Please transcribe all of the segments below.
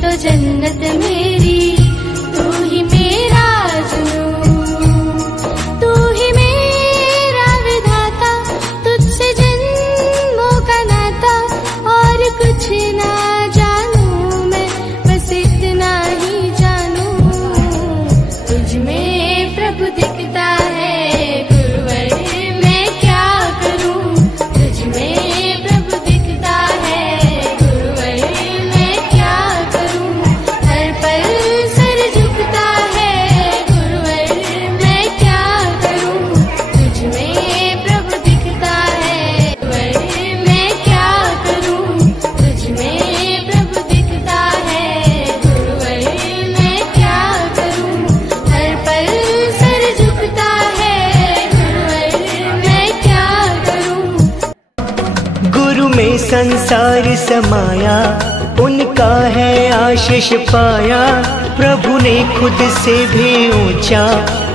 तो जन्नत मेरी, तू ही मेरा जुनून, तू ही मेरा विधाता, तुझसे जन्मों का नाता। और कुछ ना जानूं मैं, बस इतना ही जानूं, तुझ में प्रभु दिखता है गुरुवर, मैं क्या करूं। तुझ में प्रभु दिखता है गुरुवर, मैं क्या करूं। हर पल सर झुकता है गुरुवर, मैं क्या करूं। तुझ में प्रभु दिखता है गुरुवर, मैं क्या करूं। तुझ में प्रभु दिखता है गुरुवर, मैं क्या करूं। हर पल सर झुकता है गुरुवर, मैं क्या करूं। गुरु में संसार समाया, उनका है आशीष पाया। प्रभु ने खुद से भी ऊंचा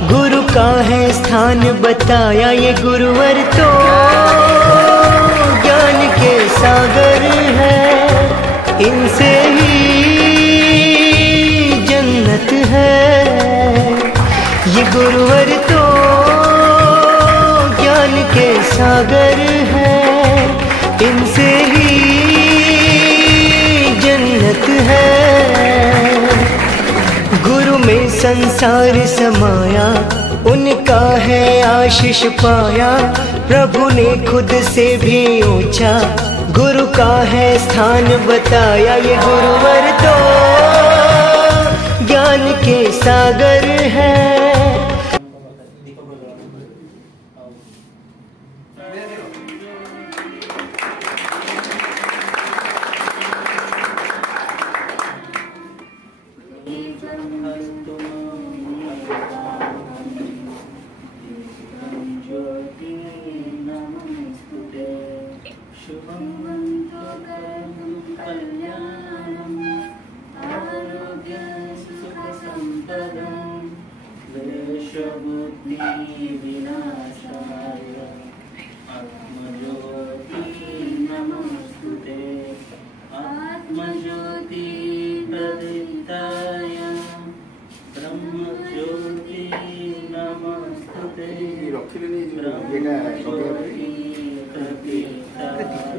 गुरु का है स्थान बताया। ये गुरुवर तो ज्ञान के सागर है, इनसे ही जन्नत है। ये गुरुवर तो ज्ञान के सागर है, इनसे ही जन्नत है। गुरु में संसार समाया, उनका है आशीष पाया। प्रभु ने खुद से भी ऊंचा गुरु का है स्थान बताया। ये गुरुवर तो ज्ञान के सागर है।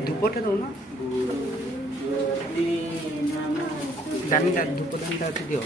धूपटा दो ना दानी धूप दानी दियो।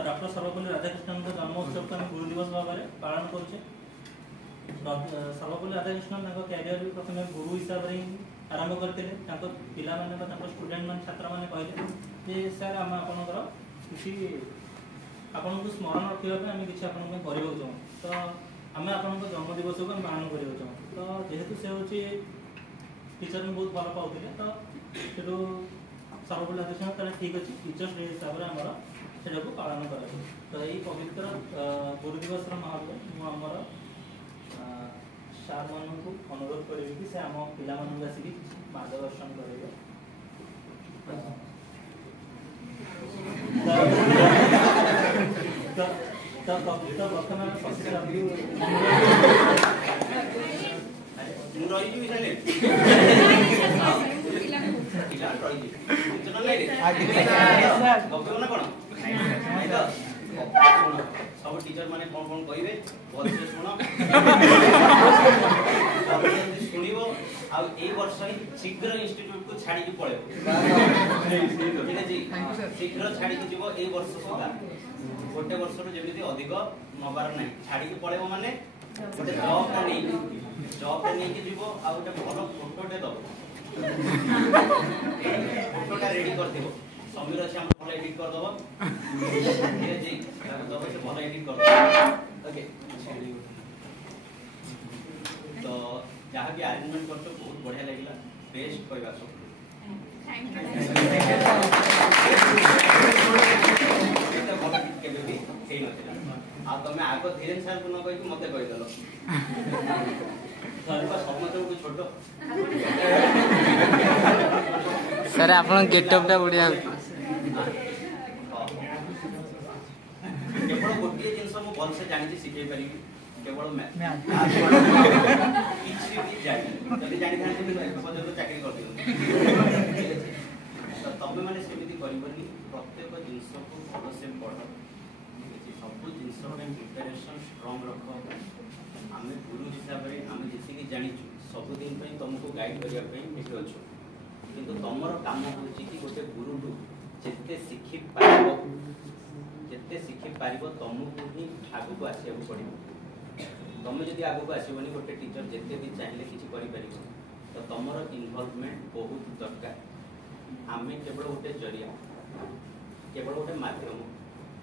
डॉक्टर सर्वपल्ली राधाकृष्णन जन्म उत्सव को गुरु दिवस भाव में पालन करुचे। सर्वपल्ली राधाकृष्णन कैरियर भी प्रथम गुरु हिसाब से आरंभ करते, पिला स्टूडेंट मान छात्र मैंने कहले जे सर आम आपणकर किसी आपन को स्मरण रखा आम कि आपन करवाक चाहूँ तो आम आपण जन्मदिवस को पालन करवाक चाहूँ तो जेहेतु से हूँ टीचर में बहुत भल पाते तो से सर्वपल्ली आदेश ठीक अच्छे टीचर्स डे हिसाब से आमर से पालन कर तो यही पवित्र गुरु दिवस मुझे सार मान अनुरोध करी कि से आम पिला आसिक मार्गदर्शन करेंगे सब टीचर माने कौन कौन कहिबे भल से सुनो सुनिबो आ ए वर्ष ही शीघ्र इंस्टीट्यूट को छाड़ी के पळेबो ठीक है जी शीघ्र छाड़ी के जीवो ए वर्ष सुधा गोटे वर्ष रो जेमिति अधिक नबार नाही छाड़ी के पळेबो माने गोटे जॉब नहीं के जीवो आ गोटे भलो फोटोटे दबो फोटोटा रेडी कर देबो समीर से हम भलो एडिट कर दबो ठीक है जी दबो से भलो एडिट कर दबो ओके तो जहाँ भी अरेंजमेंट करते बहुत बढ़िया लगला बेस्ट कहवा सब तुम्हें आग धीरेन सार को न कह मत कहीदेल समस्त छोट सर आप गेटअपटा बढ़िया केवल गोटे जिनस मु भल से जानी शिखे पारि केवल किसी भी जानी जानी था चाकरी कर तबे मैंने सेमिति करबनी प्रत्येक जिनस को भल से पढ़ सब जिनस प्रिपेरेसन स्ट्रांग रख आम गुरु हिसाब से आम जी जाचु सबुदिन तुमको गाइड करने ठीक अच्छु किंतु तुमर काम हूँ कि गोटे गुरु जिते शिखि पार तुमको ही आग को आसवा पड़ो तुम जब आग को आसबनी गोटे टीचर जिते भी चाहिए किसी तो तुमर इनवॉल्वमेंट बहुत दरकार आम केवल गोटे जरिया केवल गोटे मध्यम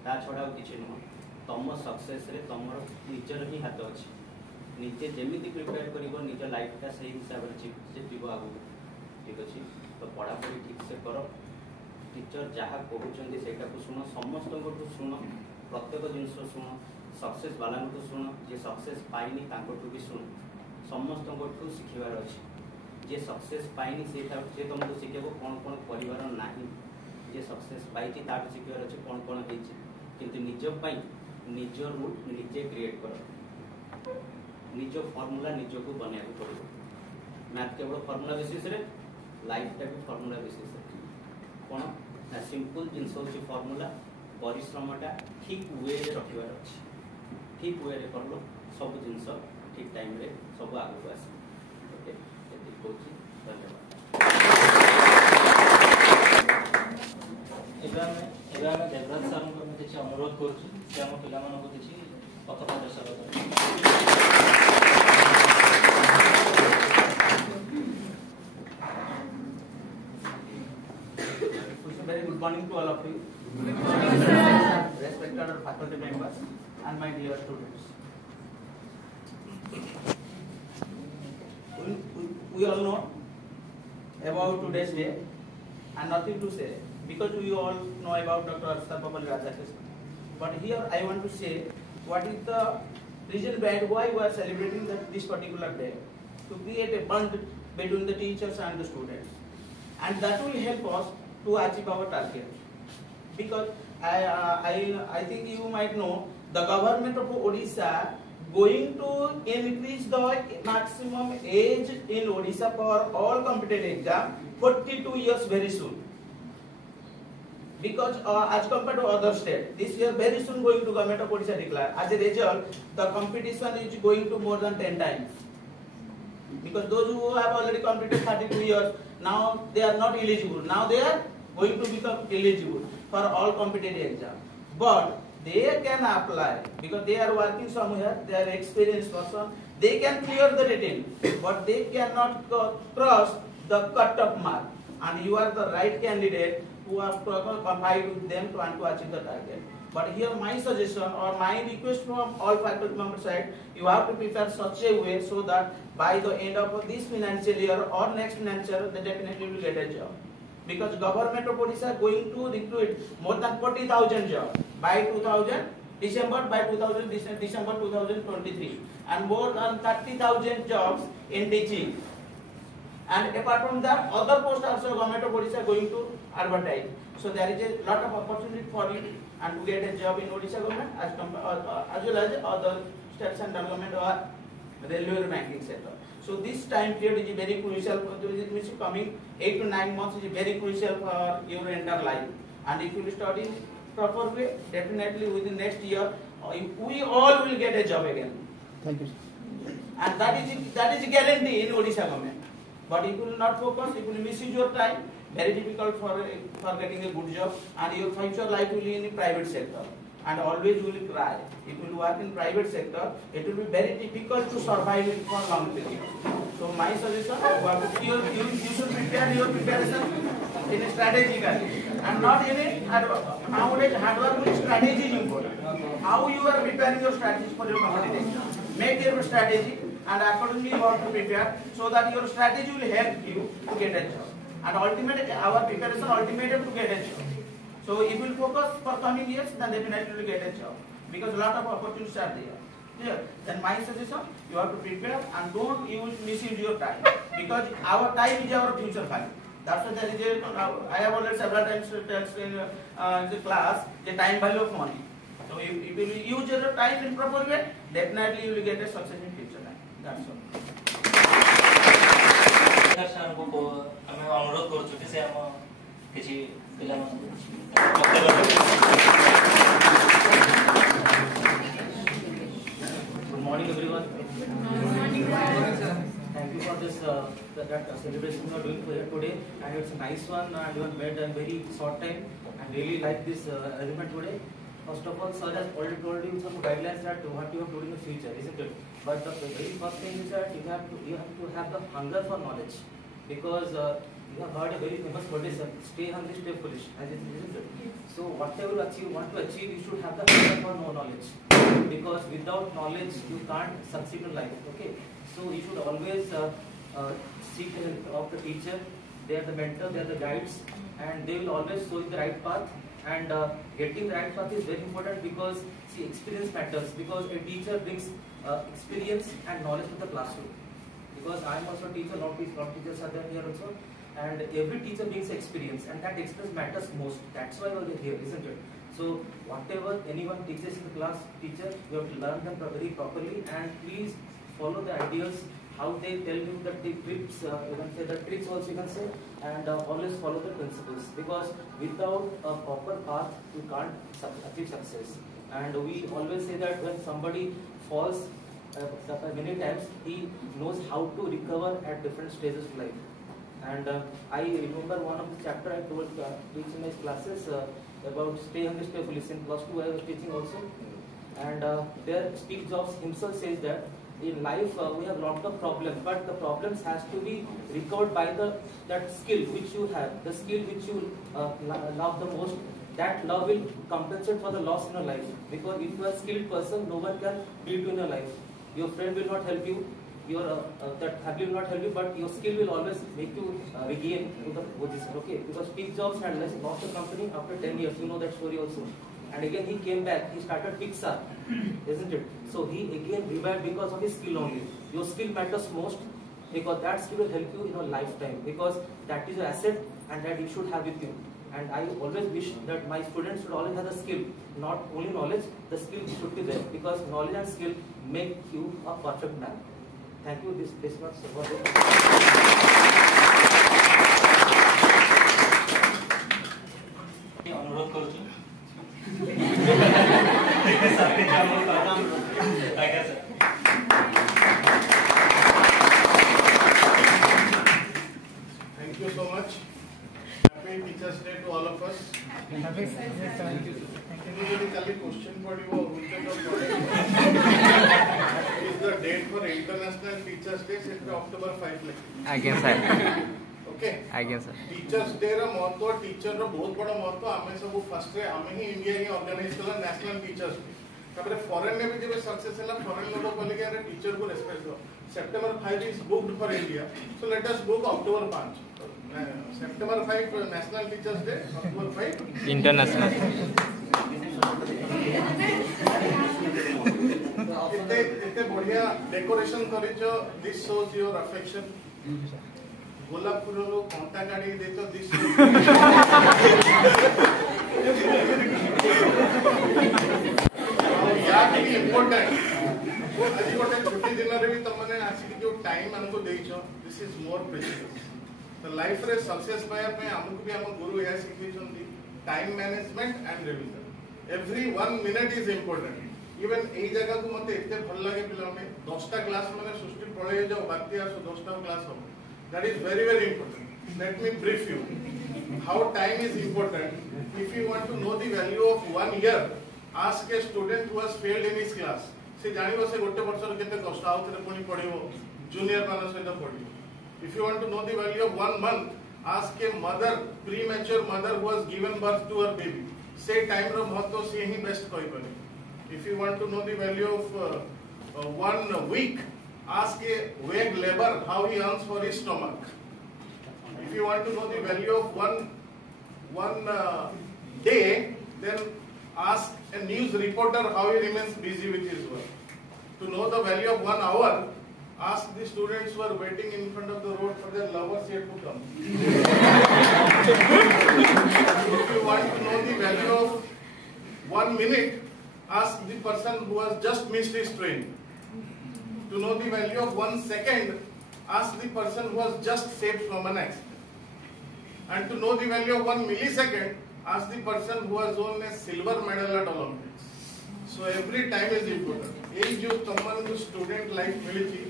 ता छड़ा किसी नुह तुम सक्सेस रे तुम निजर ही हाथ अच्छे निजे जमी प्रिपेयर कर निज लाइफटा से हिसाब से जीव आग ठीक अच्छे तो पढ़ापढ़ी ठीक से कर टीचर जहाँ कहते से शुण समस्त शुण प्रत्येक जिनस शुण सक्सेस वाला शुण जे सक्सेस पाइनी भी शुण समस्त शिखबार अच्छे जे सक्सेस पाइनी से तुमको शिखेब कौन कौन कर ना जे सक्सेस पाई शिखबार अच्छे कौन कौन किंतु निजपाई निज रूट निजे क्रिएट कर निज फर्मूला निजक बनवा पड़ो मैथ केवल फर्मूला बेसिस रे लाइफटा भी फर्मूला बेसिस कौन ना सिंपल जिनस हूँ फर्मूला परिश्रमटा ठीक वे रखार अच्छे ठीक वे कर लो सब जिनस ठीक टाइम रे सब आग को आस ओके धन्यवाद देवराज सर को किसी अनुरोध कर पिला किसी कथा प्रदर्शन very good morning to all of you respected our faculty members and my dear students we all know about today's day and nothing to say because we all know about Dr. Sarvapalli Radhakrishnan but here I want to say what is the reason behind why we are celebrating this particular day to create a bond between the teachers and the students and that will help us to achieve our target because I think you might know the government of Odisha going to increase the maximum age in Odisha for all competitive exam 42 years very soon because as compared to other state this year very soon going to government of Odisha declare as a result the competition is going to more than 10 times because those who have already completed 32 years now they are not eligible now they are going to become eligible for all competitive exam but they can apply because they are working somewhere they are experienced person they can clear the written but they cannot cross the cut-off mark and you are the right candidate who are to fight with them to and to achieve the target. But here my suggestion or my request from all faculty members side, you have to prepare such a way so that by the end of this financial year or next financial year, they definitely will get a job. Because government of Odisha are going to recruit more than 40,000 jobs by December 2023, and more than 30,000 jobs in teaching. And apart from that, other posts also government of Odisha are going to advertise. So there is a lot of opportunity for you and to get a job in Odisha government as well as other state central government or railway or banking sector. So this time period is very crucial. Which is coming 8 to 9 months is very crucial for your entire life. And if you study in proper way, definitely within next year, we all will get a job again. Thank you. And that is a guarantee in Odisha government. But if you will not focus, if you will misuse your time, very difficult for getting a good job, and your future life will be in the private sector. And always you will cry. If you will work in private sector, it will be very difficult to survive for long period. So my suggestion, you should prepare your preparation in a strategically and not in a nowadays hard work with strategy is important. How you are preparing your strategy for your competition. Make your strategy and accordingly you have to prepare so that your strategy will help you to get a job. And ultimately, our preparation ultimatum to get a job. So if you focus for coming years, then definitely you will get a job because a lot of opportunities are there. Yeah. Then my suggestion, you have to prepare and don't misuse your time because our time is our future value. That's why there is I have already several times told in the class the time value of money. So if you will use your time in proper way, definitely you will get a success in future time. That's all. ଆମେ ଅନୁରୋଧ କରୁଛୁ କି ସେ ଆମ କିଛି ପିଲାମାନଙ୍କୁ Good morning everyone. Thank you for this that celebration you are doing here today, and it's a nice one and you have made a very short time and really like this arrangement today. First of all, sir has already told you some guidelines that what you have to do in the future, isn't it? But the very first thing is that you have to have the hunger for knowledge, because you have heard a very famous quotation: "Stay hungry, stay foolish." Isn't it? So whatever you want to achieve, you should have the hunger for knowledge, because without knowledge you can't succeed in life. Okay, so you should always seek the help of the teacher. They are the mentor, they are the guides, and they will always show you the right path. And getting the right path is very important because see, experience matters, because a teacher brings experience and knowledge to the classroom. Because I am also a teacher, not teachers are there here also, and every teacher brings experience, and that experience matters most. That's why we are here, isn't it? So whatever anyone teaches in the class, teacher, you have to learn them very properly, and please follow the ideas, how they tell you the tips, you can say the tricks also you can say, and always follow the principles, because without a proper path you can't achieve success. And we always say that when somebody falls many times, he knows how to recover at different stages of life. And I remember one of the chapter I told teaching my classes about stay hungry, stay foolish. In +2 I was teaching also, and there Steve Jobs himself says that in life we have lot of problems, but the problems has to be recovered by that skill which you have, the skill which you love the most. That love will compensate for the loss in your life, because if you are a skilled person, no one can beat you in your life. Your friend will not help you, your that family will not help you, but your skill will always make you regain to the position. Okay, because Steve Jobs had lost the company after 10 years. You know that story also. And again he came back, he started Pixar, isn't it? So he again revived because of his skill only. Your skill matters most, because that skill will help you in your lifetime, because that is your asset and that you should have with you. And I always wish that my students should always have the skill, not only knowledge, the skill should be there, because knowledge and skill make you a perfect man. Thank you. This was अनुरोध करूँ Thank you so much. Happy Teachers Day to all of us. Question for you. Is the date for International Teachers Day set to October 5? Again, sir. Okay आज्ञा sir teachers day रो महत्व teacher रो बहुत बड़ा महत्व आमे सब first ray आमे ही India ही organise कला national teachers day तापर फॉरेन ने भी जब सक्सेस हला फॉरेन लोग कहले कि अरे टीचर को रेस्पेक्ट दो September 5 is booked for India so let us book October 5 September 5 National Teachers Day October 5 international इतने बढ़िया डेकोरेशन करिचो दिस शोज योर अफेक्शन गोलाप फूल रो कंटा काढी देतो दिस या कि इम्पोर्टेंट आज गोटे छुट्टी दिन रे भी तमने आसी जो टाइम हमको देइछो this is more precious the life रे सक्सेस पाया पे हमको भी हम गुरु या सिखिछंती time management and revision every 1 minute is important even एई जगह को मते एते भल लागे पिला में 10टा क्लास माने सृष्टि पळे जाओ बाकी आसो 10टा क्लास हो that is very very important let me brief you how time is important if you want to know the value of 1 year ask a student who has failed in his class से जानिबो से गोटे वर्षर केते कष्ट आउथरे पुनी पढिबो junior मान सहित पढिबो if you want to know the value of 1 month ask a mother premature mother who has given birth to her baby से टाइम रो महत्व से ही बेस्ट कहि पारे if you want to know the value of 1 week ask a wage labor how he earns for his stomach if you want to know the value of one day then ask a news reporter how he remains busy with his work to know the value of 1 hour ask the students who are waiting in front of the road for their lovers yet to come if you want to know the value of 1 minute ask the person who has just missed his train to know the value of 1 second ask the person who has just saved from an accident and to know the value of 1 millisecond ask the person who has won a silver medal at Olympics so every time is important ये जो तमन जो student life मिली थी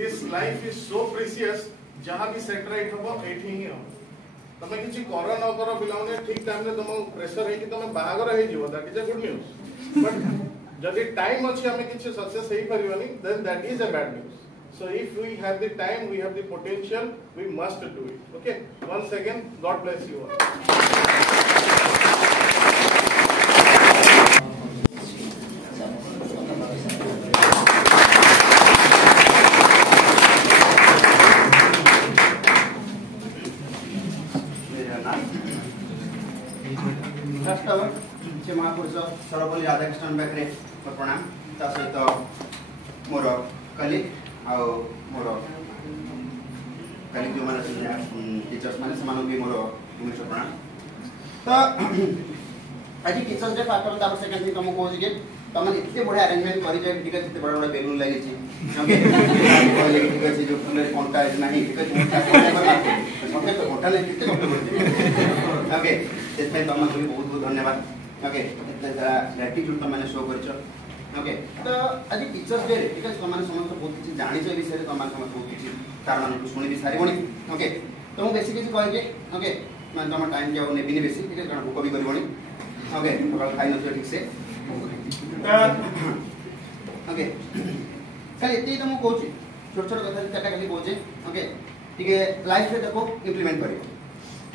this life is so precious जहां भी set right हबो एठी ही हम तमे किछि करो न करो बिलाउने ठीक टाइम रे तम प्रेशर है कि तमे बाहागर हे जीवो that is a good news but जदि टाइम अछि हमें किछि सक्सेस हेई परिबानी then that is a bad news so if we have the time we have the potential we must do it okay once again god bless you all महापुरुष सर्वपल्ली राधाकृष्ण पाखे प्रणाम ता सहित मोर कलिग आउ मोर कलिग जो मैंने टीचर्स मैंने भी मोर भूमिष्ठ प्रणाम तो आज टीचर्स डे फास्ट तापर सेकंड थिंग तुमको कहूँ कि तुम एत बढ़िया अरेंजमेंट कर ठीक है जिते बड़ा बड़ा बेलून लगी ठीक है जो फूल कंटा ना ठीक है घंटा नहीं ओके तुमको भी बहुत बहुत धन्यवाद ओके ग्रेटिट्यूड तुमने शो कर ओके तो आज टीचर्स डे ठीक है तुमने समस्त बहुत किसी जानिछ ए विषय तुमने समस्त बहुत किसी कारण शुणी भी सारी ओके तो मुझे बेसी किसी कहे ओके मैं तुम टाइम के नेबिनी बेसी ठीक है कारण भोक भी करबनी ओके खाई न ठीक से ओके खाली एत तुमको कहूँ छोट छोट कथा चार्टा खाली कहूँ ओके टी लाइफ रे देखो इम्प्लीमेंट कर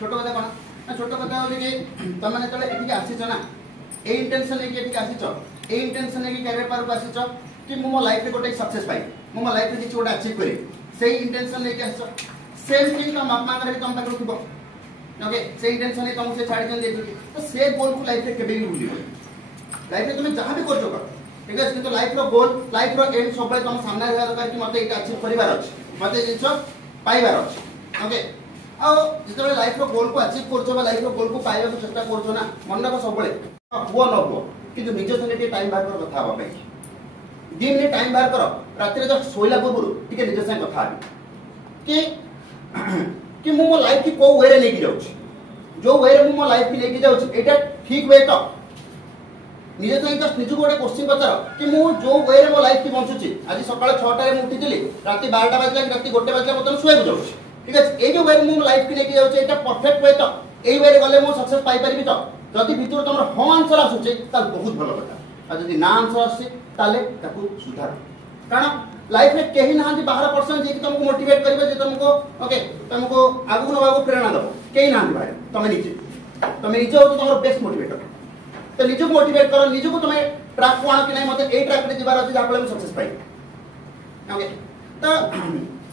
छोट कथा कौन ना छोट कथा हो तुम जो आसीच ना ए इंटेंशन लेकिन आसीच ए इंटेंशन लेकिन कैरियर पार को आसीच कि मो लाइफ रे गोटे सक्सेस पाई मो लाइफ रे किसी गोटे अचीव करे से इंटेंशन लेके आसीच सेम थिंग तुम बाप मांग तुम पाखे थी ओके से इंटेंशन ही तुमको से छाड़ी तो से गोल को लाइफ रे केबे भी भूल लाइफ रे तुम जहां भी कर ठीक है किंतु लाइफ रो गोल लाइफ रो एंड सब तुम सामने रहा दरकार कि मते एटा अचीव करिवार अछि मते जिंस पाइबार अछि ओके आ जिते लाइफ रो गोल को अचीव करछो बा लाइफ रो गोल को पाइबा को चेष्टा करछो ना मन रखो सबले हुआ न हुआ किंतु निज संगे टाइम बाहर कर कथा हबा पई दिन में टाइम बाहर करो रात रे जस्ट सोइला पूर्व टिके निज संगे कथा कि कि मो लाइफ की को वे रे लेके जाउछ जो वे रे मो लाइफ की लेके जाउछ एटा ठीक वे तो निजे तो जस्ट निजु गोटे क्वेश्चन पचार कि मु जो वे रे मो लाइफ की बंचुची आज सकाळ 6टा रे मु उठितली राती 12टा बजला कि राती 1टा बजला मतलब सोए जाउछ ठीक है ए जो वे रे मु लाइफ की लेके जाउछ एटा परफेक्ट वे तो एई वे रे गले मु सक्सेस पाई परिबी तो जदि भितर तुम हाँ आंसर आसुचे ताल बहुत भल कथा आ जदि ना आंसर आसे ताले ताकू सुधार कारण लाइफ में कहीं ना बाहर पर्सन जे तुमको मोटिवेट करिवे जे तुमको ओके तुमको आगु नवा प्रेरणा दबो कहीं ना बाहर तुम निजे हो तुम बेस्ट मोटिवेटर तो निज को मोटिवेट करो निज को तुम ट्रैक को आण कि नहीं मते ए ट्रैक रे जिबार अछि जाफले सक्सेस पाई ओके तो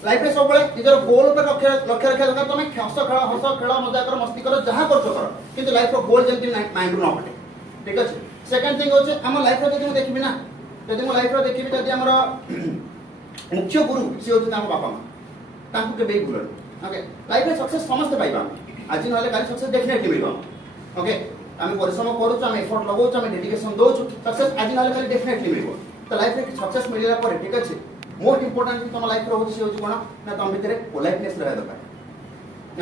लाइफ में सब निजर गोल पर लक्ष्य रखा दरकार तुम हस खेल मजा कर मस्ती कर जहाँ कर किंतु लाइफ रो गोल जल्दी माइंड रू न हटे ठीक अच्छे सेकेंड थिंग होचे हम लाइफ रो जदि देखबी ना जदि मो लाइफ रो देखबी जदि हमर मुख्य गुरु से होचे हम बापा मां तांको के बे भूल ओके लाइफ में सक्सेस समस्त पाइबा आज नहले काली सक्सेस डेफिनेटली मिलबा ओके आम परिश्रम करूँ आम एफर्ट लगाऊ आम डेडिकेशन दौचु सक्सेस आज ना खाली डेफिनेटली मिल तो लाइफ में सक्सेस मिलला पर ठीक अच्छे मोस्ट इंपोर्टेंट तुम लाइफ रोचे सी हूँ कौन ना तुम भितर पोलाइटनेस रहा दरकार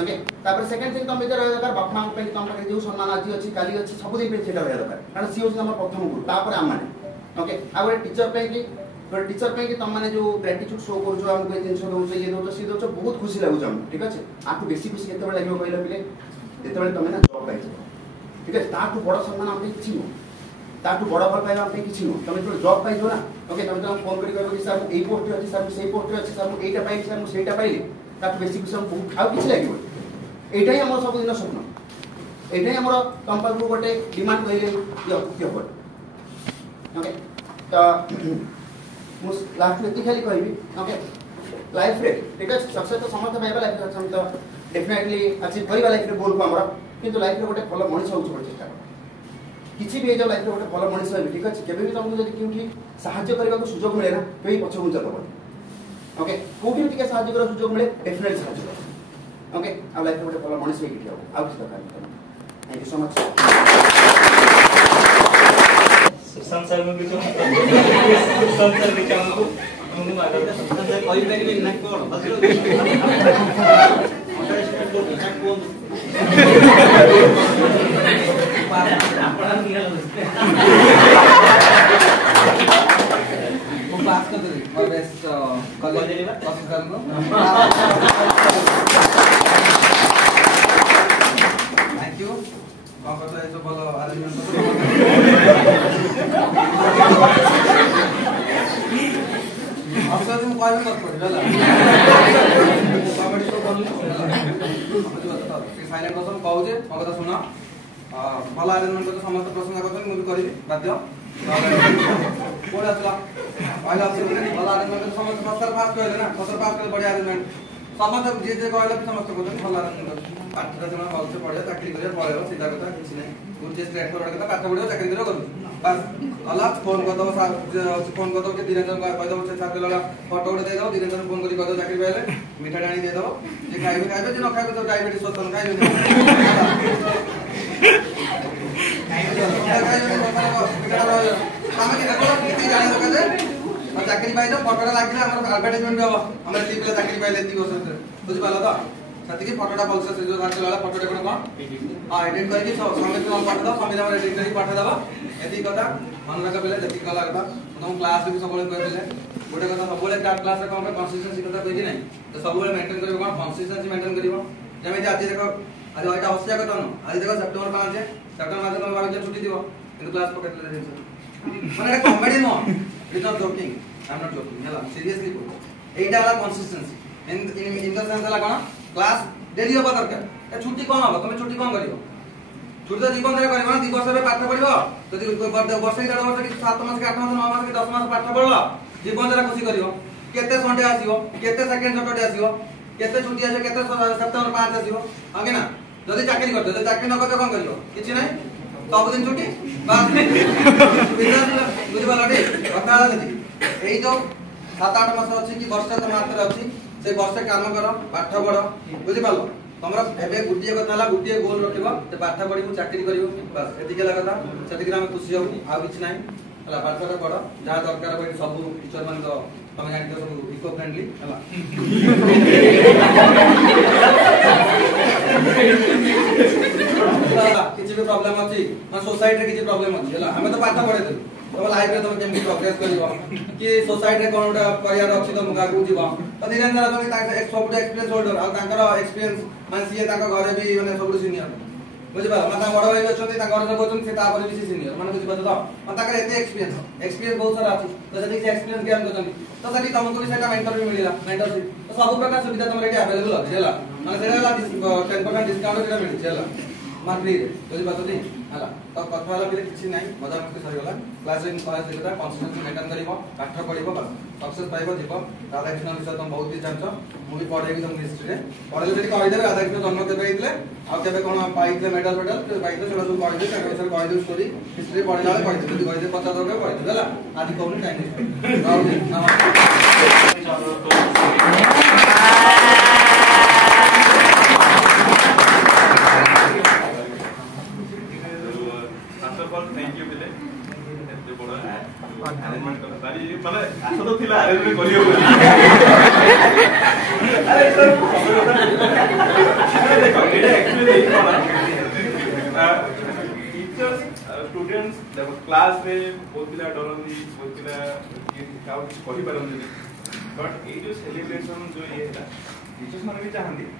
ओके तापर सेकंड थिंग तुम भितर रहा दरकार बापा माँ तुम पाखे जो सम्मान आज अच्छी काली अच्छी सबुदिन पे रहा दरकार कारण सी हूँ प्रथम गुरु तापर आम मैंने ओके आ गए टीचर पे कि टीचर पे कि तुम मैंने जो ग्रेटिट्यूड शो करो आमको ये जिन दौच ये दौच सी दौच बहुत खुशी लगुच आमको ठीक अच्छे आपको बेसी खुशी केत लगे कहल पिले जिते तुम ना जॉब पाई ठीक है ताठू बड़ सम्मान आम किसी नुह ताठू बड़ भल पाइबा आम किसी नुह तुम जो जॉब पाइज ना ओके तुम तुम फोन कर कि सर मुझे पोस्ट अच्छी सर मुझे पोस्ट अच्छी सर मुझे पाइली सर मुझे पाइली ताठू बेसी खुशी बहुत आउ किसी लगे यहाँ आम सबुदिन स्वप्न यहाँ आम तुम पाख गोटे डिमांड कहले ओके तो मुझे लास्ट ये खाली कहबी ओके लाइफ रे ठीक है सक्सेस तो समस्त पाइबा लाइफ तो डेफिनेटली अचीव करवा लाइफ रे गोल को आमर किंतु लाइफ रे गोटे भल मनीष हो चेष्टा कर किसी भी लाइफ रे गोटे भल मनीष हो ठीक अच्छे केबे भी तुमको जब क्योंकि साहाय्य करने को सुजोग मिले ना कहीं पछ घुंचा दबनी ओके कोठी टिके साहाय्य कर सुजोग मिले डेफिनेटली साहाय्य कर ओके आ लाइफ रे गोटे भल मनीष हो कि आ किसी दरकार thank you so much Sushant sir को जो सुशांत सर के हमको मार्केट सुशांत सर कहि परिबे ना कोन बात कर दे और बेस्ट कॉलेज कोशिश करूंगा थैंक यू बाबा तो जो बोलो अरेंजमेंट अवसर तुम कॉल कर पड़ेगा कॉमेडी शो कर साइलेंट बसन कहू जे हम कथा सुना भल अरेंजमेंट तो समस्त प्रशंसा करछन मु भी करी बाध्य कोड आसला पहला अवसर भल अरेंजमेंट समस्त मास्टर पास कहले ना मास्टर पास कर बढ़िया अरेंजमेंट समस्त जे जे कहले समस्त कहले भल अरेंजमेंट पाठ का समय भल से पढ़िया चाकरी करिया पळेबो सीधा कथा किछि नै गुड जे स्ट्रेट फॉरवर्ड कथा पाठ पढियो चाकरी करियो करू बस अल्लाह फोन कर दो फोन कर दो के दिनेंद्र का कह दो से छात्र लगा फोटो उठे दे दो दिनेंद्र फोन करी कह दो चाकरी पाइले मिठा डाणी दे दो जे खाइबे खाइबे जे न खाइबे तो डायबिटीज सोतन खाइबे हमें देखो किती जाने दो के चाकरी पाइले फोटोटा लागिले हमर एडवर्टाइजमेंट भी हो हमर टीवी ले चाकरी पाइले दी वर्ष बुझ पालो तो सती फोटोटा बोलसे से जो छात्र लगा फोटोटा कोन हां एडिट करके समय तो पाठ दो समय हम एडिट करके पाठ दबा एती कथा मन रखा पहले जति कला कथा तुम क्लास भी सबले कह देले गोटे कथा सबले क्लास रे कोन कंसिस्टेंसी कथा कहि नै तो सबले मेंटेन करियो कोन कंसिस्टेंसी मेंटेन करियो जेमे आज देखो आज एटा हसिया कथा न आज देखो सेप्टेम्बर 5 सेप्टेम्बर मास में बाबू छुट्टी दिबो किंतु क्लास पकड़ ले माने comedy no it not joking I am not joking हला सीरियसली बोल एटा वाला कंसिस्टेंसी इन द सेंस हला कोन क्लास डेली होबा दरकार छुट्टी कोन हो तुम छुट्टी कोन करियो छुट्टी तो जीवन रे करियो ना 2 वर्ष में पाठ पढिबो तो वर्ष की 1.5 वर्ष की 7 मास के 8 मास 9 मास के 10 मास पाठ पढलो जीवन रे खुशी करियो केते संडे आसीबो केते सेकंड सैटरडे आसीबो केते छुट्टी आसीबो केते सेप्टेम्बर 5 आसीबो आगे ना जदी चाकरी करते तो चाकरी न करते कोन करियो किछि नै सब दिन छुट्टी बस बुझि बालाटी कथा देती एई जो 7-8 मास अछि कि वर्ष तो मात्र अछि से वर्ष काम करो पाठ पढ़ो बुझि पालो तमरा एबे गुटिए कथा ला गुटिए गोल रखिबो ते पाठ पढिबो चाकरी करिवो बस एतिके ला कथा सेतिके हम खुशी हो आ किछ नै हला पाठटा पढो जा दरकार होय सब टीचर मान तो तमे जानि सब इको फ्रेंडली हला किछि भी प्रॉब्लम अछि मन सोसाइटी रे किछि प्रॉब्लम अछि हला हमें तो पाठ पढे दे तो लाइफ रे तुम केमि प्रोग्रेस करिवो कि सोसाइटी रे कोनटा करियर अछि तो मुगा गु जीवो तो धीरेन्द्र राजन ताक एक सब एक्सपीरियंस होल्डर आ ताकर एक्सपीरियंस मान सीए ताक घरे भी माने सब सीनियर बुझिपार माता बड़ भाई अछंती ता घर सब अछंती से तापर भी सीनियर माने बुझिपार तो माता का एते एक्सपीरियंस बहुत सारा अछि तो जदी से एक्सपीरियंस ज्ञान करछंती तो तभी तुमको भी सेटा मेंटर भी मिलिला मेंटरशिप तो सब प्रकार सुविधा तुम रेडी अवेलेबल अछि हला माने सेटा 10% डिस्काउंट जेटा मिलि छला मार फ्री बुझिपार तो हला तो कथा वाला भी किछि नाही मजा मस्ती सरी गला क्लास इन क्लास देखता कंसिस्टेंसी मेंटेन करिवो पाठ पढिवो बस सक्सेस पाइबो जीवो राधा कृष्ण विषय तुम बहुत ही जानछो मु भी पढेबी तुम हिस्ट्री रे पढले जदी कहि देबे राधा कृष्ण जन्म केबे हितले आ केबे कोन पाइले मेडल पाइले सेटा सब कहि दे ताके विषय कहि दे स्टोरी हिस्ट्री पढिला बेले कहि दे जदी कहि दे 50 रुपया कहि दे हला आज कोन time Rahul ji thank you बिले एते बड़ा अरेंजमेंट कर तारी माने आशा तो थिला अरेंजमेंट करियो अरे सर देखो एटा एक्चुअली टीचर्स स्टूडेंट्स देखो क्लास रे बहुत पिला डरंदी बहुत पिला ये काउ कहि परंदी बट ए जो सेलिब्रेशन जो ये है टीचर्स माने भी चाहंदी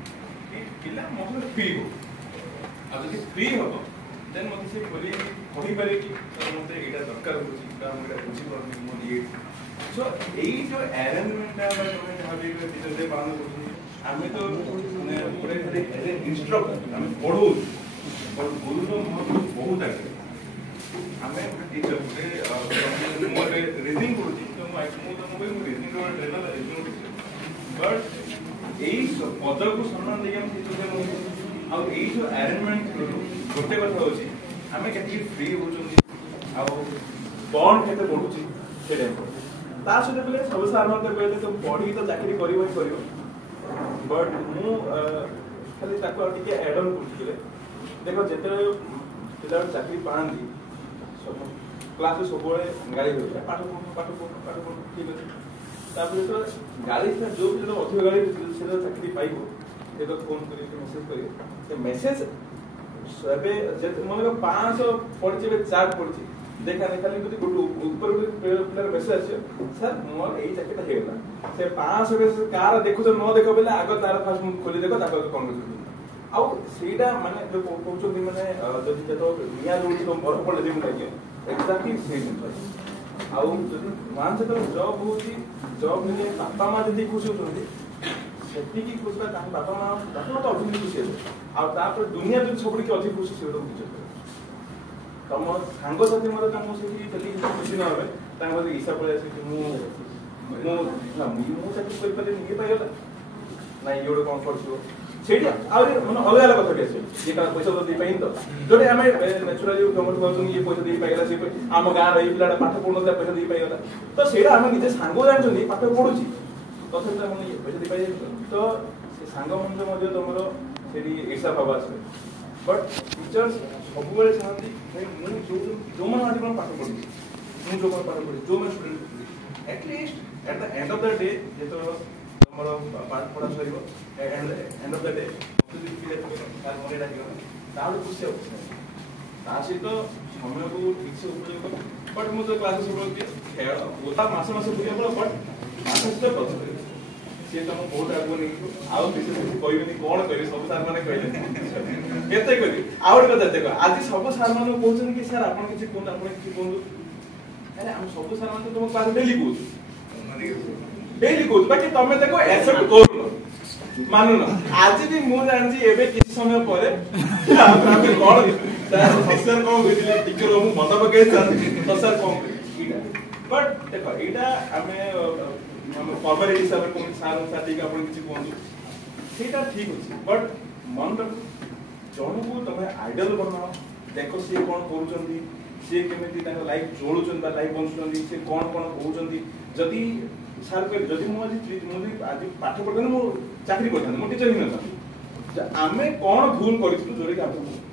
कि पिला मोहर फ्री हो अब जब फ्री हो देन मते से बोली कहि पारे कि मते एटा दरकार होची ता हमरा बुझी परनी मो ये सो एई जो अरेंजमेंट है हम जहां भी टीचर से पालन करछी हमें तो माने पूरे एज ए इंस्ट्रक्टर हम पढो और गुरु रो महत्व बहुत है हमें टीचर से मोर रीडिंग करछी तो मो रीडिंग रो ट्रेनर एजुकेशन बट एई पद को सम्मान देके हम टीचर से आ एई जो अरेंजमेंट गोटे कथा होची हमें केति फ्री होचुंदी आ बॉन्ड केते बढ़ुची से टाइम ता सते बेले सब साधारण बेले तो पढ़ी तो चाकरी करिवो ही करिवो बट मु खाली ताको टिके ऐड ऑन करथिले देखो जेते पिला चाकरी पांदी सब क्लास में सब बळे गाड़ी होय पाठ पढ ठीक अछि तापर तो गाड़ी से जो जो अधिक गाड़ी से चाकरी पाइबो ए तो फोन करी मैसेज करी से मैसेज सबे जत मन 500 पड़चे 4 पड़चे देखा नहीं खाली যদি ऊपर प्लेयर मैसेज आछे सर मोर एई जैकेट हेला से 500 के कार देखु तो न देखो बेले आगो तार फास्ट खोली देखो ताको कौन आ सीधा माने जो कोचो भी माने जदी जतो निया लोडी तो बरफ पड़े देम लागियो एक्जेक्टली सेम आ जदी मान से तो जॉब होची जॉब में पापा मां जदी खुश होती सेठी की खुश बा तान बापा मां तो अभी खुश है आ तापर दुनिया जो सबड़ी के अधिक खुश से तो टीचर तम सांग साथी मर तम से चली खुशी न होवे ता मते हिसाब पळे आसी मु चाकरी कर पारे नहीं पाइला नाही एवढं कंफर्ट छो सेठी आउरी मन अलग अलग कथा के जे का पैसा तो दे पाइन तो जोटे हमें नेचुरली गवर्नमेंट बोलछन ये पैसा दे पाइला से आम गां रही पिलाटा पाठ पढनला पैसा दे पाइला तो सेडा हम निजे सांग जानछन पाठ पढुची तथापि हम ये पैसा दे पाइ तो से सांग मन मध्ये तमरो सेठी हिसाब हवा आसे बट टीचर्स सब बेले चाहती मु जो मन आज पाठ पढी मु जो पाठ पढी जो मन student at least at the end of the day जे तो हमरो पाठ पढा सरिबो एंड ऑफ द डे যদি ফিরে তার মনে রাখিও তাহলে খুশি হবে তাসি তো समय को ठीक से उपयोग बट मु तो क्लास सब के खेल ओता मासे मासे बुझे पड़ बट मासे तो बच से तो बहुत आगो नहीं आउ विशेष कोई भी कोन करे सब सार माने कहले केते करी आउट कथा देखो आज सब सार माने कहउछन कि सर आपण किछि कोन आपण किछि कोन अरे हम सब सार माने तुम क्लास डेली कहू बाकी तमे देखो एक्सेप्ट करू मानु ना आज भी मु जान जी एबे किछि समय परे हम कोन सर को होइले टिके रो मु मत पके तो सर कोन बट देखो एटा हमें हम फॉर्मेलिटी हिसाब कोन सार साथी का आपण किछि कोन सेटा ठीक अछि बट मन जण को तमे आइडल बनाओ देखो से कोन करूचंदी से केमिति ताका लाइफ जोडुचन बा लाइफ बंचुचंदी से कोन कोन कहउचंदी जदी सर को जदी मु आज पाठ पढन मु चाकरी करथन मु टीचर ही न आमे कोन भूल करिथु जोरे का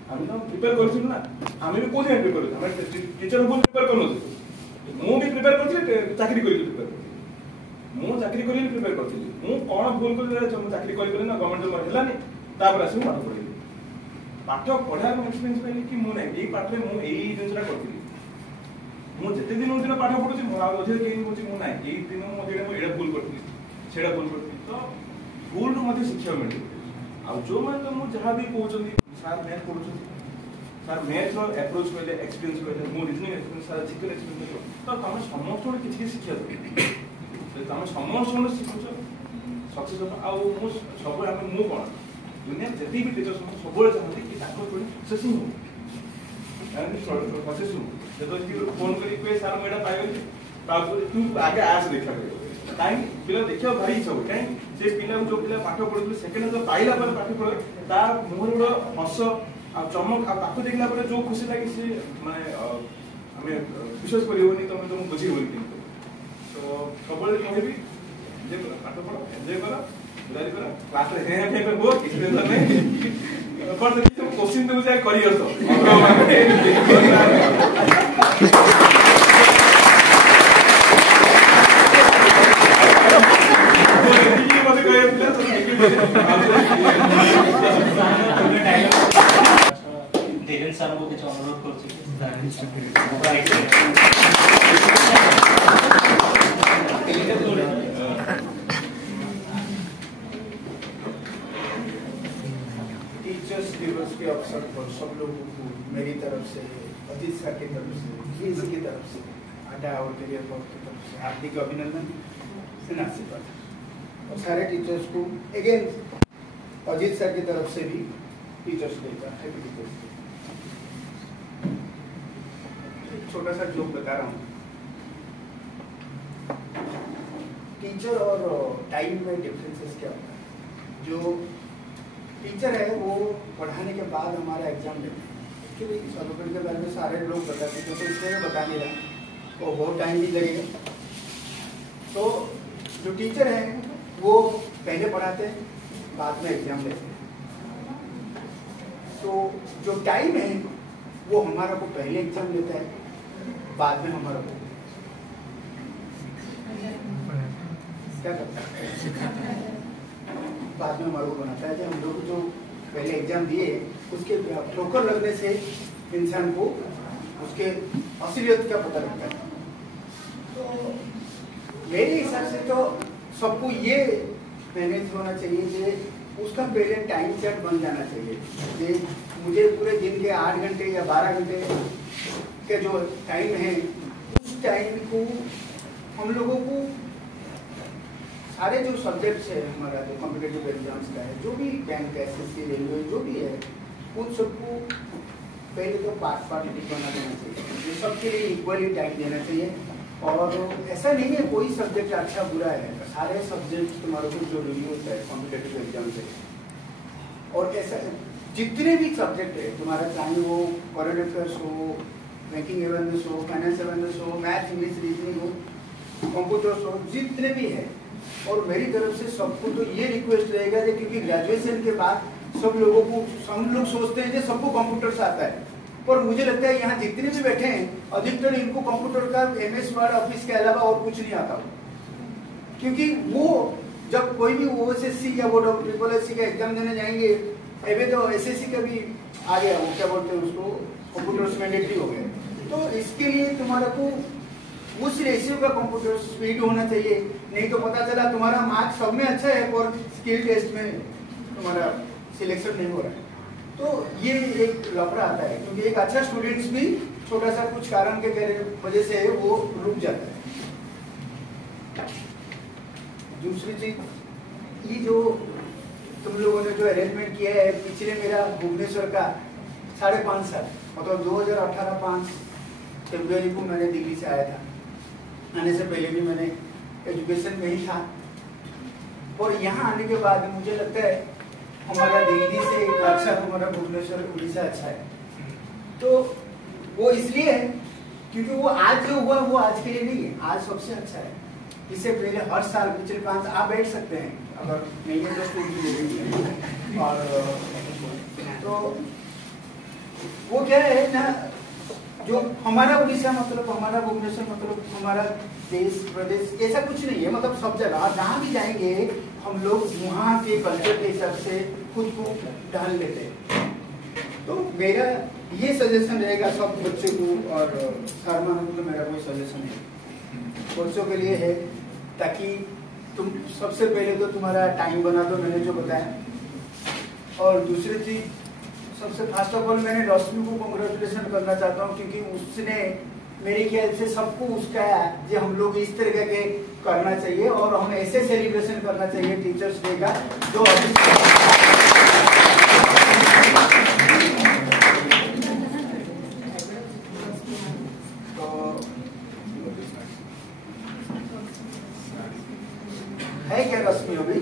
हम तो प्रिपेयर करथिन ना आमे भी कोन प्रिपेयर करथन हम टीचर भूल प्रिपेयर करनो मु भी प्रिपेयर करथि चाकरी करिथि प्रिपेयर मु चाकरी करिले प्रिपेयर करथि मु कोन भूल करले चाकरी करिले ना गवर्नमेंट जॉब हेलानी तापर आसी पाठ पढिली पाठ पढार एक्सपीरियंस पाइली कि मु नै एई पाठले मु एई जिनसरा करथि मु जते दिन दिन पाठ पढुछि मु आ अधे केइ होछि मु नै एई दिन मु जेडे मु एडा भूल करथि छेडा भूल करथि तो भूल नु मते शिक्षा मिलि आ जो मन तो मु जहा भी कहउछन्ती सार मैथ पढुछन्ती ସାର୍ ମ୍ୟାଥ୍ର ଆପ୍ରୋଚ୍ କହିଲେ ଏକ୍ସପିରିଏନ୍ସ କହିଲେ ମୁଁ reasoning experience sir GK experience ତ ତମେ ସମସ୍ତଙ୍କୁ କିଛି କିଛି ଶିକ୍ଷା ଦେବ ତମେ ସମସ୍ତଙ୍କୁ ଶିଖୁଛ ସକ୍ସେସ୍ ହେବ। ଆଉ ମୁଁ ସବୁବେଳେ ମୁଁ କ'ଣ ଦୁନିଆରେ ଯେତିକି ବି ଟିଚର୍ସ ସବୁବେଳେ ଚାହାନ୍ତି କି ତାଙ୍କ ପିଢ଼ି ସକ୍ସେସ୍ ହିଁ ହଉ ସକ୍ସେସ୍ ହଉ। ଯେତେବେଳେ ଫୋନ୍ କରିକି କୁହେ ସାର୍ ମୁଁ ଏଇଟା ପାଇଗଲି ତାପରେ ତୁ ଆଗେ ଆସ ଦେଖିବା କାହିଁକି ପିଲା ଦେଖିବାକୁ ଭାରି ଇଚ୍ଛା ହୁଏ କାହିଁକି ସେ ପିଲାକୁ ଯୋଉ ପିଲା ପାଠ ପଢୁଥିଲେ ସେକେଣ୍ଡ ଯେତେବେଳେ ପାଇଲା ପରେ ପାଠ ପଢେ ତା ମୁହଁରେ ଗୋଟେ ହସ ଆଉ ଚମକ ଆଉ ତାକୁ ଦେଖିଲା ପରେ ଯୋଉ ଖୁସି ଲାଗେ ସେ ମାନେ ଆମେ ବିଶ୍ୱାସ କରିବନି ତମେ ତମକୁ ବୁଝେଇବନି କିନ୍ତୁ ତ ସବୁବେଳେ କହିବି ଏନ୍ଜୟ କର ପାଠ ପଢ ଏନ୍ଜୟ କର ବୁଲାରି କର କ୍ଲାସରେ ହେଁ ହେଁ କରିବ କିଛି ଟେନସନ୍ ନାହିଁ ଆପଣ ଯଦି ସବୁ କୋଶ୍ଚିନ୍ ଦେବୁ ଯାଏ କରି ଆସ धीरेन्द्र सर को किसी अनुरोध कर टीचर्स दिवस के अवसर पर सब लोगों को मेरी तरफ से अजीत सर की तरफ से जी की तरफ से अड्डा और करियर की तरफ से हार्दिक अभिनंदन से आशीर्वाद और सारे टीचर्स को अगेन अजीत सर की तरफ से भी टीचर्स डे का हैप्पी टीचर्स डे। छोटा सा जोक बता रहा हूँ। टीचर और टाइम में डिफरेंसेस क्या होता है? जो टीचर है वो पढ़ाने के बाद हमारा एग्जाम लेते हैं उसके लिए सर्टिफिकेट के बारे में सारे लोग बताते हैं तो इसलिए मैं बता नहीं रहा और बहुत टाइम भी लगेगा। तो जो टीचर है वो पहले पढ़ाते हैं बाद में एग्जाम लेते हैं। तो जो टाइम है वो हमारा को पहले एग्जाम लेता है बाद में हमारा को क्या करता है बाद में हमारे को बनाता है। हम लोग जो पहले एग्जाम दिए उसके ठोकर लगने से इंसान को उसके असलियत का पता लगता है। तो मेरे हिसाब से तो सबको ये मैनेज होना चाहिए कि उसका पहले टाइम सेट बन जाना चाहिए कि मुझे पूरे दिन के 8 घंटे या 12 घंटे के जो टाइम है उस टाइम को हम लोगों को सारे जो सब्जेक्ट्स है हमारा जो कॉम्पिटिटिव एग्जाम्स का है जो भी बैंक एसएससी रेलवे जो भी है उन सबको पहले तो पार्ट बना देना चाहिए ये सबके लिए इक्वली टाइम देना चाहिए। और ऐसा नहीं है कोई सब्जेक्ट अच्छा बुरा है सारे सब्जेक्ट तुम्हारे को जरूरी होता है कॉम्पिटिटिव एग्जाम से। और ऐसा जितने भी सब्जेक्ट है तुम्हारा चाहे वो करंट अफेयर्स हो बैंकिंग अवेयरनेस हो फाइनेंस अवेयरनेस हो मैथ इंग्लिश रीजनिंग हो कंप्यूटर्स हो जितने भी है। और मेरी तरफ से सबको तो ये रिक्वेस्ट रहेगा कि क्योंकि ग्रेजुएशन के बाद सब लोगों को हम लोग सोचते हैं कि सबको कंप्यूटर्स आता है पर मुझे लगता है यहाँ जितने भी बैठे हैं अधिकतर इनको कंप्यूटर का MS वर्ड ऑफिस के अलावा और कुछ नहीं आता हो। क्योंकि वो जब कोई भी OSSC या बोर्ड ऑफ SSC का एग्जाम देने जाएंगे अभी तो SSC का भी आ गया वो क्या बोलते हैं उसको कंप्यूटर्स मैंडेटरी हो गए। तो इसके लिए तुम्हारा को उस रेशियो का कंप्यूटर स्पीड होना चाहिए नहीं तो पता चला तुम्हारा मार्क्स सब में अच्छा है और स्किल टेस्ट में तुम्हारा सिलेक्शन नहीं हो रहा है। तो ये एक लफड़ा आता है क्योंकि एक अच्छा स्टूडेंट्स भी छोटा सा कुछ कारण के वजह से वो रुक जाता है। दूसरी चीज ये जो तुम लोगों ने जो अरेंजमेंट किया है पिछले मेरा भुवनेश्वर का 5.5 साल मतलब 2018-5 फरवरी को मैंने दिल्ली से आया था। आने से पहले भी मैंने एजुकेशन में ही था और यहाँ आने के बाद मुझे लगता है हमारा दिल्ली से अच्छा हमारा भुवनेश्वर उड़ीसा अच्छा है। तो वो इसलिए है क्योंकि वो आज जो हुआ वो आज के लिए नहीं है आज सबसे अच्छा है। इससे पहले हर साल पिछले 5 आप बैठ सकते हैं अगर नहीं है तो और तो वो क्या है ना जो हमारा उड़ीसा मतलब हमारा भुवनेश्वर मतलब हमारा देश प्रदेश ऐसा कुछ नहीं है मतलब सब जगह जहाँ भी जाएंगे हम लोग वहाँ के कल्चर के हिसाब से खुद को ढाल लेते हैं। तो मेरा ये सजेशन रहेगा सब बच्चों को और सारमान को तो मेरा कोई सजेशन है बच्चों के लिए है ताकि तुम सबसे पहले तो तुम्हारा टाइम बना दो मैंने जो बताया और दूसरी चीज सबसे फर्स्ट ऑफ ऑल मैंने रश्मि को कॉन्ग्रेचुलेशन करना चाहता हूँ, क्योंकि उसने मेरे ख्याल से सबको उसका जो हम लोग इस तरह के करना चाहिए और हमें ऐसे सेलिब्रेशन करना चाहिए टीचर्स डे का जो तो है क्या रश्मि अभी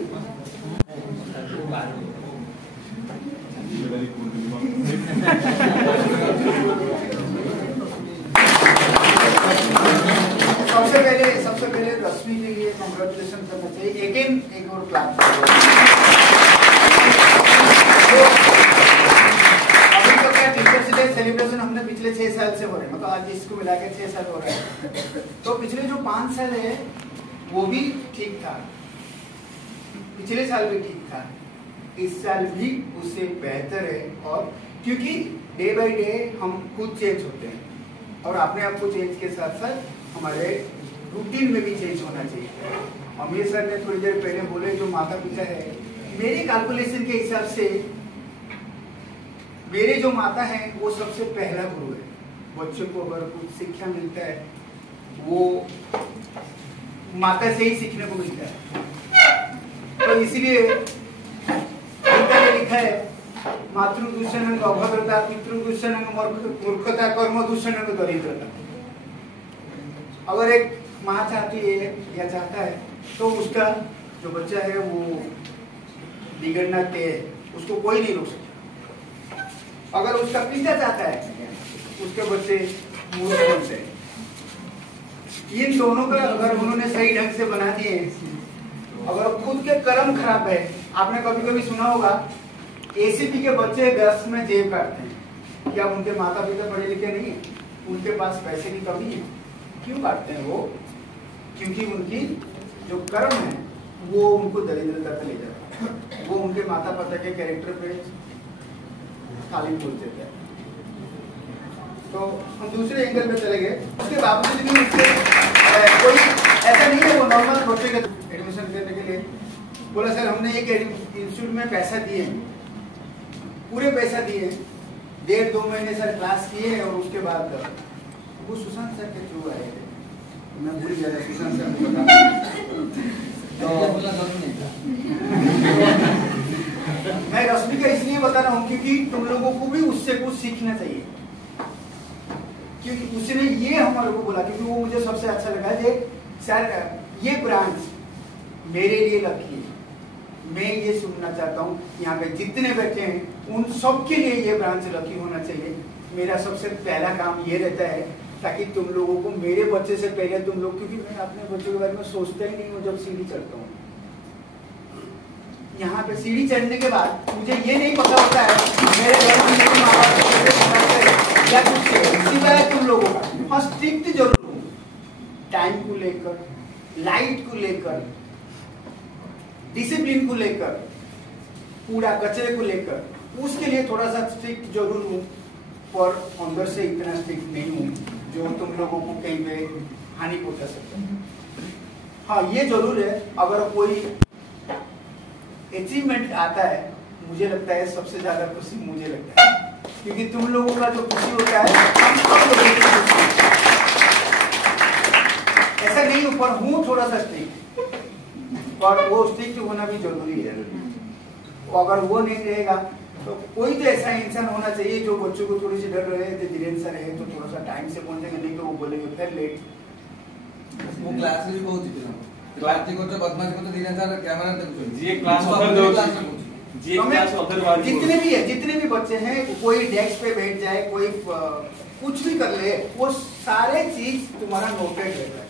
सबसे पहले रश्मि के लिए कॉन्ग्रेचुलेशन करना चाहिए। एक और क्लास अभी तक का टीचर्स डे सेलिब्रेशन हमने पिछले 6 साल से हो रहे हैं, मतलब आज इसको मिला के 6 साल हो रहे हैं। तो पिछले जो 5 साल है वो भी ठीक था, पिछले साल भी ठीक था, इस साल भी उससे बेहतर है। और क्योंकि डे बाय डे हम खुद चेंज होते हैं और अपने आप को चेंज के साथ साथ हमारे रूटीन में भी चेंज होना चाहिए। अमीर सर ने थोड़ी देर पहले बोले जो माता पिता है, मेरे कैलकुलेशन के हिसाब से मेरे जो माता है वो सबसे पहला गुरु है। बच्चों को अगर कुछ शिक्षा मिलता है वो माता से ही सीखने को मिलता है। तो इसलिए गीता में लिखा है मातृदूषण अभद्रता, पितृदूषण मूर्खता, कर्म दूषण दरिद्रता। अगर एक माँ चाहती है या चाहता है तो उसका जो बच्चा है वो बिगड़ना तय है, उसको कोई नहीं रोक सकता। अगर उसका पिता चाहता है उसके बच्चे मूर्ख बनते हैं। इन दोनों का अगर उन्होंने सही ढंग से बना दिए, अगर खुद के कर्म खराब है, आपने कभी कभी सुना होगा एसीपी के बच्चे 10 में जेब काटते हैं। क्या उनके माता पिता पढ़े लिखे नहीं है, उनके पास पैसे की कमी है? क्यों काटते हैं वो? क्योंकि उनकी जो कर्म है वो उनको दरिद्रता पे ले जाता है, वो उनके माता पिता के कैरेक्टर पे तालीम बोल देता है। तो हम दूसरे एंगल पे चले गए, उसके बावजूद भी उससे कोई ऐसा नहीं है वो नॉर्मल बच्चे के एडमिशन करने के लिए बोला सर हमने एक इंस्टीट्यूट में पैसा दिए, पूरे पैसा दिए, 1.5-2 महीने सर क्लास किए और उसके बाद वो सुशांत सर के थ्रू आए थे, मैं भूल गया सुशांत सर को मैं रश्मि का इसलिए बता रहा हूँ क्योंकि तुम लोगों को भी उससे कुछ सीखना चाहिए। क्योंकि उसने ये हमारे को बोला, क्योंकि वो मुझे सबसे अच्छा लगा कि सर ये ब्रांच मेरे लिए लकी है, मैं ये सुनना चाहता हूँ यहाँ पे जितने बैठे हैं उन सब के लिए ये ब्रांच लकी होना चाहिए। मेरा सबसे पहला काम ये रहता है ताकि तुम लोगों को, मेरे बच्चे से पहले तुम लोग, क्योंकि मैं अपने बच्चों के बारे में सोचता ही नहीं हूँ जब सीढ़ी चढ़ता हूँ। यहाँ पे सीढ़ी चढ़ने के बाद मुझे ये नहीं पता होता है मेरे घर में मेरे माँ बाप या कुछ सिवाय तुम लोगों का। हाँ स्ट्रिक्ट जरूर हूँ, टाइम को लेकर, लाइट को लेकर, डिसिप्लिन को लेकर, कूड़ा कचरे को लेकर, उसके लिए थोड़ा सा स्ट्रिक्ट जरूर हूँ, पर अंदर से इतना स्ट्रिक्ट नहीं हूँ जो तुम लोगों को कहीं पे हानि पहुंचा सकता है। हाँ ये जरूर है, अगर कोई अचीवमेंट आता है मुझे लगता है सबसे ज्यादा खुशी मुझे लगता है, क्योंकि तुम लोगों का जो खुशी होता है हम सब लोगों की खुशी। ऐसा नहीं ऊपर हूँ थोड़ा सा स्ट्रिक्ट, और वो स्ट्रिक्ट होना भी जरूरी है। अगर वो नहीं रहेगा तो कोई तो ऐसा इंसान होना चाहिए जो बच्चों को थोड़ी सी डर रहे थे, धीरे से रहे तो थोड़ा सा टाइम से पहुंचेंगे, नहीं तो वो बोलेंगे फिर लेट। वो क्लास में भी बहुत जीते क्लास को तो बदमाश को तो धीरे से कैमरा तक जी क्लास ऑफर जितने भी बच्चे हैं, कोई डेस्क पे बैठ जाए, कोई कुछ भी कर ले, वो सारे चीज तुम्हारा नोटेड रहता है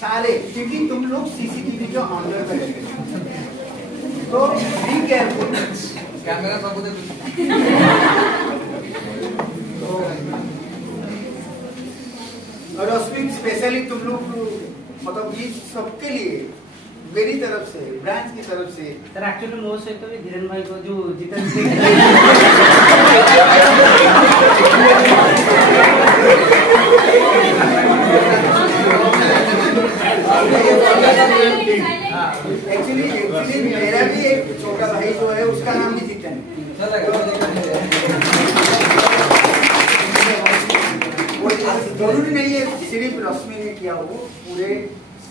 सारे, क्योंकि तुम लोग सीसीटीवी के अंदर में रहते हो। तो बी केयरफुल, कैमरा सब और स्पेशली तुम लोग मतलब ये सबके लिए मेरी तरफ से, ब्रांच की तरफ से। सर एक्चुअली मोर से तो धीरेन भाई को जो जितन एक्चुअली मेरा भी एक छोटा भाई जो है उसका नाम भी जितन है। जरूरी नहीं है सिर्फ रश्मि ने किया हो, पूरे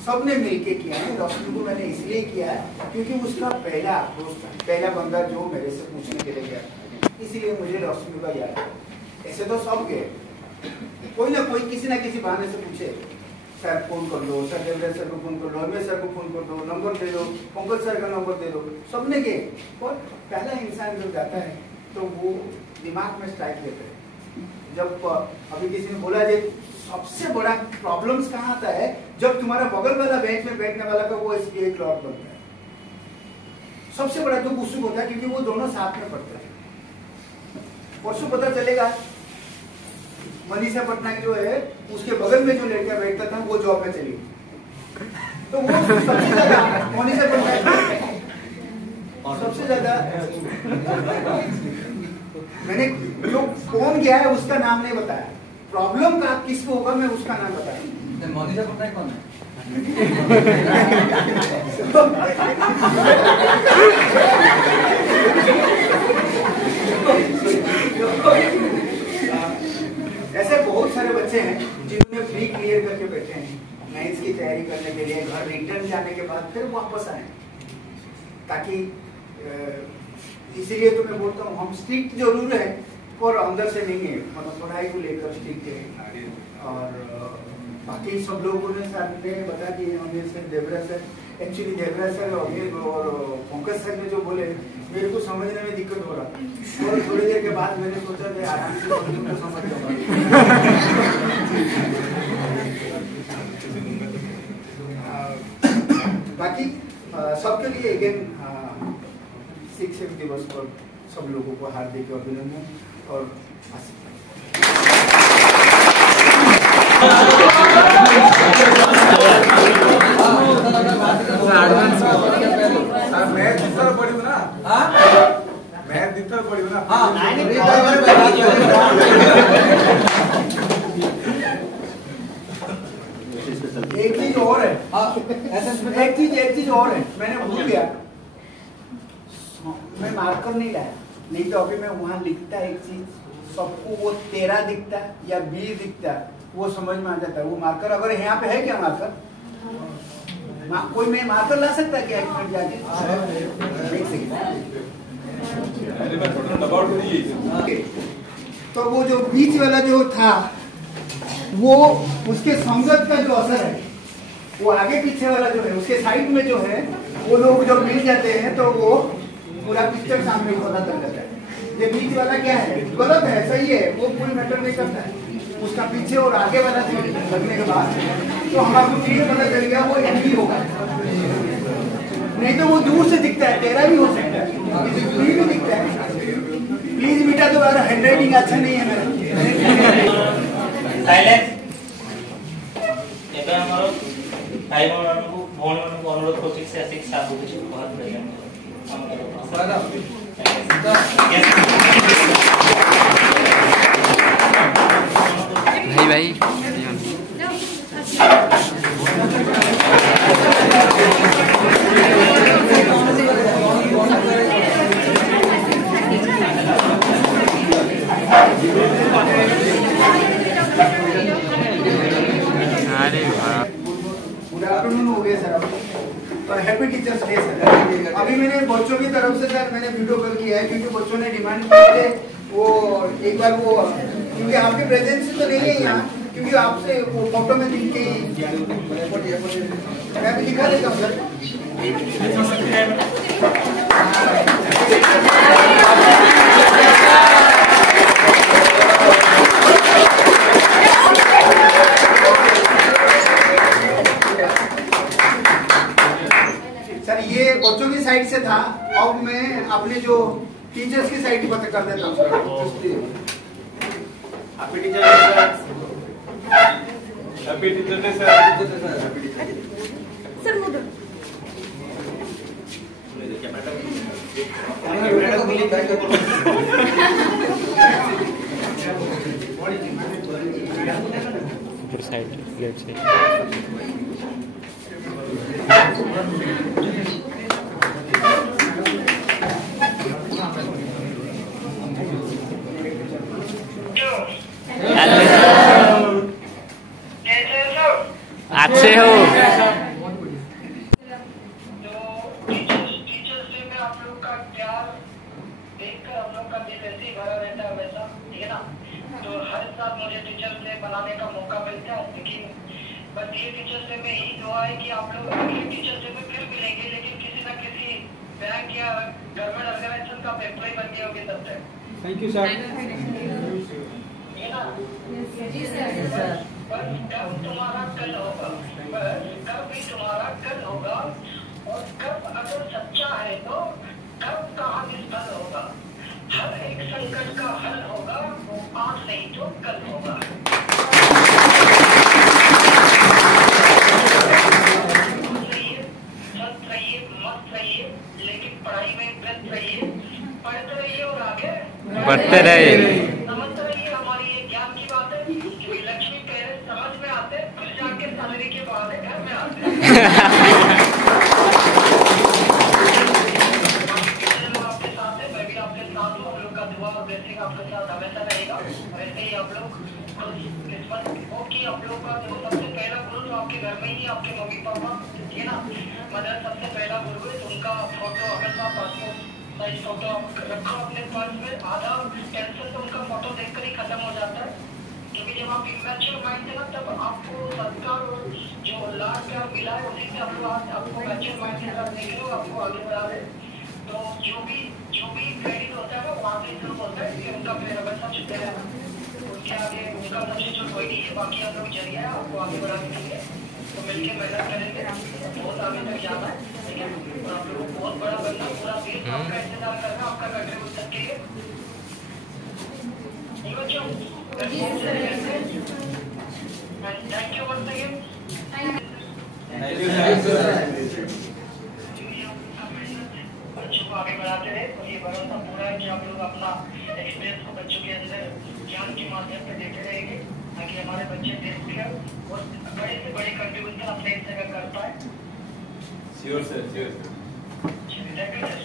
सबने मिलके किया है। रश्मि को मैंने इसलिए किया है क्योंकि उसका पहला अप्रोच था, पहला बंदा जो मेरे से पूछने के लिए गया, इसीलिए मुझे रश्मि का याद है। ऐसे तो सब गए, कोई ना कोई किसी ना किसी बहाने से पूछे, सर फोन कर दो, सर देवराज सर को फोन कर दो, अरविंद सर को फोन कर दो, नंबर दे दो, पंकज सर का नंबर दे दो, सबने गए। और पहला इंसान जब जाता है तो वो दिमाग में स्ट्राइक लेते हैं। जब अभी किसी ने बोला जे सबसे बड़ा प्रॉब्लम्स कहाँ आता है, जब तुम्हारा बगल वाला बेंच में बैठने वाला का वो SBI क्लर्क बनता है, सबसे बड़ा दुख उसको होता है क्योंकि वो दोनों साथ में पढ़ते हैं। परसों पता चलेगा मनीषा पटनायक जो है उसके बगल में जो लड़का बैठता था वो जॉब में चली, तो वो सबसे ज्यादा मनीषा पटनायक सबसे ज्यादा मैंने जो कौन गया है उसका नाम नहीं बताया, प्रॉब्लम का किसको होगा मैं उसका नाम बताया। मनीषा पटनायक कौन है? ऐसे बहुत सारे बच्चे हैं जिन्होंने प्री क्लियर करके बैठे हैं, मेंस की तैयारी करने के लिए घर रिटर्न जाने के बाद फिर वापस आए, ताकि इसीलिए तो मैं बोलता हूँ हम स्ट्रिक्ट जरूर है और अंदर से नहीं है, मतलब पढ़ाई को लेकर स्ट्रिक्ट है। और बाकी सब लोगों ने सर ने बता दिए, अमीर sir, Devraj sir, actually Devraj sir और पंकज सर ने जो बोले मेरे को समझने में दिक्कत हो रहा, और थोड़ी देर के बाद मैंने सोचा कि आराम से समझ लूंगा। बाकी सबके लिए अगेन शिक्षक दिवस पर सब लोगों को हार्दिक अभिनंदन और एक चीज और है, एक चीज और है, मैंने भूल गया, मैं मार्कर नहीं लाया, नहीं तो अभी मैं वहां लिखता एक चीज, सबको वो 13 दिखता या 20 दिखता, वो समझ में आ जाता है। वो मार्कर अगर यहाँ पे है क्या मार्कर, कोई मैं मार्कर ला सकता है क्या? एक मिनट जाके तो वो जो बीच वाला जो था वो उसके संगत का जो असर है, वो आगे पीछे वाला जो है उसके साइड में जो है वो लोग जब मिल जाते हैं तो वो पूरा पिक्चर सामने पता चल जाता है। ये बीच वाला क्या है, गलत है, सही है, वो कोई मैटर नहीं करता है। उसका पीछे और आगे वाला लगने के बाद तो हमारा क्लियर पता चल गया वो एमपी होगा, नहीं तो वो दूर से दिखता है, 13 भी हो सकता है, भी दिखता है। प्लीज बेटा दोबारा हैंडराइटिंग अच्छा नहीं है मेरा। साइलेंस। ଏବେ ଆମର ଭାଇ ଭଉଣୀମାନଙ୍କୁ ଅନୁରୋଧ କରୁଛି ସେ ଆସିକି ସାର୍କୁ କିଛି ଉପହାର भाई भाई गुड आफ्टरनून हो गया सर, तो हैप्पी टीचर्स डे सर। अभी मैंने बच्चों की तरफ से सर मैंने वीडियो कॉल किया है क्योंकि बच्चों ने डिमांड की है वो एक बार वो, क्योंकि आपके प्रेजेंस तो नहीं है यहाँ, क्योंकि आपसे वो फोटो में दिख के मैं भी दिखा देता हूँ सर। सर ये बच्चों की साइड से था, अब मैं अपने जो टीचर्स की साइड पर कर देता हूँ sir. Happy teacher day happy teacher day sir. Sir मुझे साइड लेफ्ट साइड अच्छे हो। टीचर्स डे में आप लोग का प्यार देखकर हम लोग का दिल ऐसे ही भरा रहता है वैसा, ठीक है ना। तो हर साल मुझे टीचर्स डे बनाने का मौका मिलता है, लेकिन बस ये टीचर्स डे में यही दुआ है कि आप लोग अगले टीचर्स डे में फिर मिलेंगे, लेकिन किसी न किसी बैंक या गवर्नमेंट ऑर्गेनाइजेशन का एम्प्लॉय बन गए होंगे तब तक। Thank you sir. बस कब तुम्हारा कल होगा, बस कब भी तुम्हारा कल होगा, और कब अगर सच्चा है तो कब कहाँ निष्फल होगा। हर एक संकट का हल होगा, वो आज नहीं तो कल होगा। मस्त रहिए, मस्त रहिए, लेकिन पढ़ाई में व्यस्त रहिए, पढ़ते रहिए और आगे बढ़ते रहिए। समझते रहिए। हमारी ये ज्ञान की बात है कि लक्ष्मी पहले समझ में आते, फिर जाके सैलरी के बाद घर में आते। आपके साथ है, मैं भी आपके साथ हूँ। हम लोग का दुआ और ब्लेसिंग आपके साथ हमेशा रहेगा। वैसे ही आप लोग किस्मत हो कि आप लोग का देखो, सबसे पहला गुरु तो आपके घर में ही आपके मम्मी पापा, ठीक है ना। मदर सबसे पहला गुरु है, तो उनका फोटो हमेशा पासपोर्ट साइज फोटो रखो अपने पर्स में। आधा टेंशन तो उनका फोटो देखकर ही खत्म हो जाता है, क्योंकि जब आप इमेच्योर माइंड थे ना, तब आपको संस्कार और जो लाड प्यार मिला है उसी से आप लोग आज आपको मैच्योर माइंड के साथ देख लो, आपको आगे बढ़ा रहे। तो जो भी क्रेडिट होता है वो वहाँ से शुरू होता है, कि उनका फिर हमेशा छुट्टे रहना, उनके आगे उनका सब्सिट्यूट कोई नहीं है, बाकी हम लोग जरिया है आपको आगे बढ़ाने के लिए। तो मिलके मेहनत करेंगे, बहुत आगे तक जाना है, ठीक है। और आप लोगों को बहुत बड़ा बनना, पूरा देश आपका इंतजार कर रहा है आपका कंट्रीब्यूशन के लिए। Thank you once again. बच्चों को आगे बढ़ाते रहे, और ये भरोसा पूरा है कि आप लोग अपना एक्सपीरियंस को बच्चों के अंदर ज्ञान के माध्यम से देते रहेंगे, ताकि हमारे बच्चे देश के और बड़े से बड़े कंट्रीब्यूशन अपने इस जगह कर पाए। Sure sir, sure sir. Thank you sir.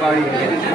Party.